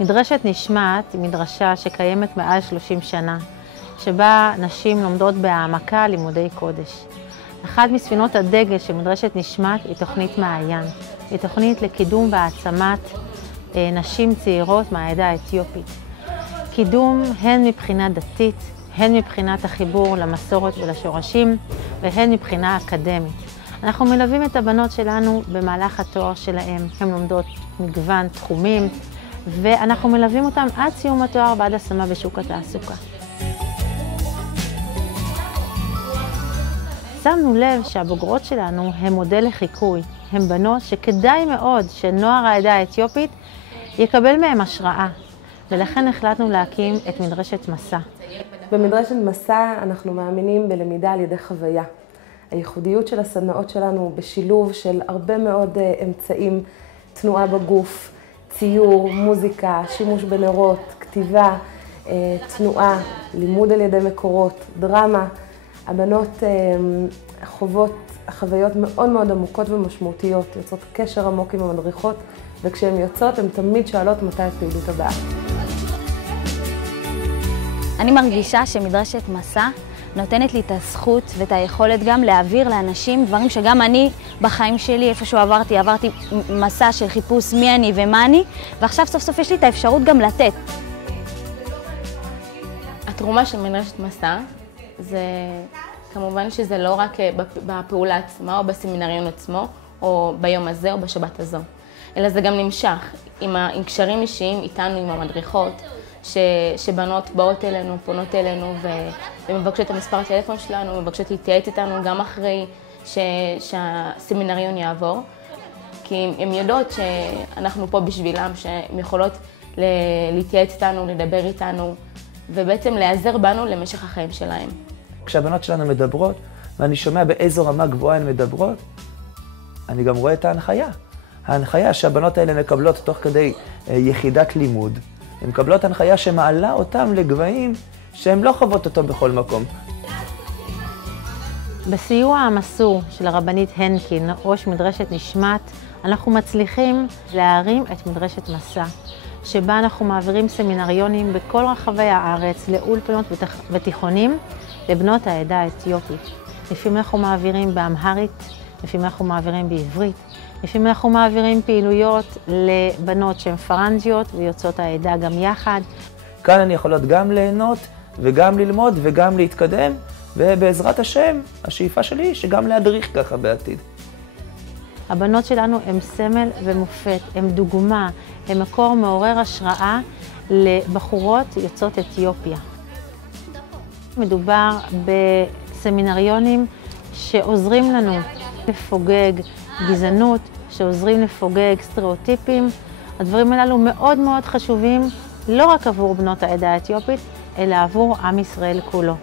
מדרשת נשמת היא מדרשה שקיימת מעל 30 שנה, שבה נשים לומדות בהעמקה לימודי קודש. אחת מספינות הדגל של מדרשת נשמת היא תוכנית מעיין. היא תוכנית לקידום והעצמת נשים צעירות מהעדה האתיופית. קידום הן מבחינה דתית, הן מבחינת החיבור למסורת ולשורשים, והן מבחינה אקדמית. אנחנו מלווים את הבנות שלנו במהלך התואר שלהם. הן לומדות מגוון תחומים, ואנחנו מלווים אותם עד סיום התואר ועד השמה בשוק התעסוקה. שמנו לב שהבוגרות שלנו הם מודל לחיקוי. הן בנות שכדאי מאוד שנוער העדה האתיופית יקבל מהם השראה, ולכן החלטנו להקים את מדרשת מסע. במדרשת מסע אנחנו מאמינים בלמידה על ידי חוויה. הייחודיות של הסדנאות שלנו בשילוב של הרבה מאוד אמצעים, תנועה בגוף, ציור, מוזיקה, שימוש בנרות, כתיבה, תנועה, לימוד על ידי מקורות, דרמה. הבנות חוות חוויות מאוד מאוד עמוקות ומשמעותיות, יוצאות קשר עמוק עם המדריכות, וכשהן יוצאות הן תמיד שואלות מתי הפעילות הבאה. אני מרגישה שמדרשת מסע נותנת לי את הזכות ואת היכולת גם להעביר לאנשים דברים שגם אני בחיים שלי, איפשהו עברתי מסע של חיפוש מי אני ומה אני, ועכשיו סוף סוף יש לי את האפשרות גם לתת. התרומה של מדרשת מסע זה כמובן שזה לא רק בפעולה עצמה או בסמינריון עצמו, או ביום הזה או בשבת הזו, אלא זה גם נמשך עם קשרים אישיים איתנו, עם המדריכות, שבנות באות אלינו, פונות אלינו ומבקשות את המספר הטלפון שלנו, מבקשות להתייעץ איתנו גם אחרי שהסמינריון יעבור, כי הן יודעות שאנחנו פה בשבילם, שהן יכולות להתייעץ איתנו, לדבר איתנו, ובעצם להיעזר בנו למשך החיים שלהם. כשהבנות שלנו מדברות, ואני שומע באיזו רמה גבוהה הן מדברות, אני גם רואה את ההנחיה. ההנחיה שהבנות האלה מקבלות תוך כדי יחידת לימוד, הן מקבלות הנחיה שמעלה אותם לגבהים שהן לא חוות אותו בכל מקום. בסיוע המסור של הרבנית הנקין, ראש מדרשת נשמת, אנחנו מצליחים להרים את מדרשת מסע, שבה אנחנו מעבירים סמינריונים בכל רחבי הארץ לאולפנות ותיכונים לבנות העדה האתיופית. לפעמים אנחנו מעבירים באמהרית, לפעמים אנחנו מעבירים בעברית, לפעמים אנחנו מעבירים פעילויות לבנות שהן פרנג'יות ויוצאות העדה גם יחד. כאן אני יכולות גם ליהנות וגם ללמוד וגם להתקדם, ובעזרת השם, השאיפה שלי היא שגם להדריך ככה בעתיד. הבנות שלנו הן סמל ומופת, הן דוגמה, הן מקור מעורר השראה לבחורות יוצאות אתיופיה. מדובר בסמינריונים שעוזרים לנו לפוגג גזענות, שעוזרים לפוגג סטריאוטיפים. הדברים הללו מאוד מאוד חשובים, לא רק עבור בנות העדה האתיופית, אלא עבור עם ישראל כולו.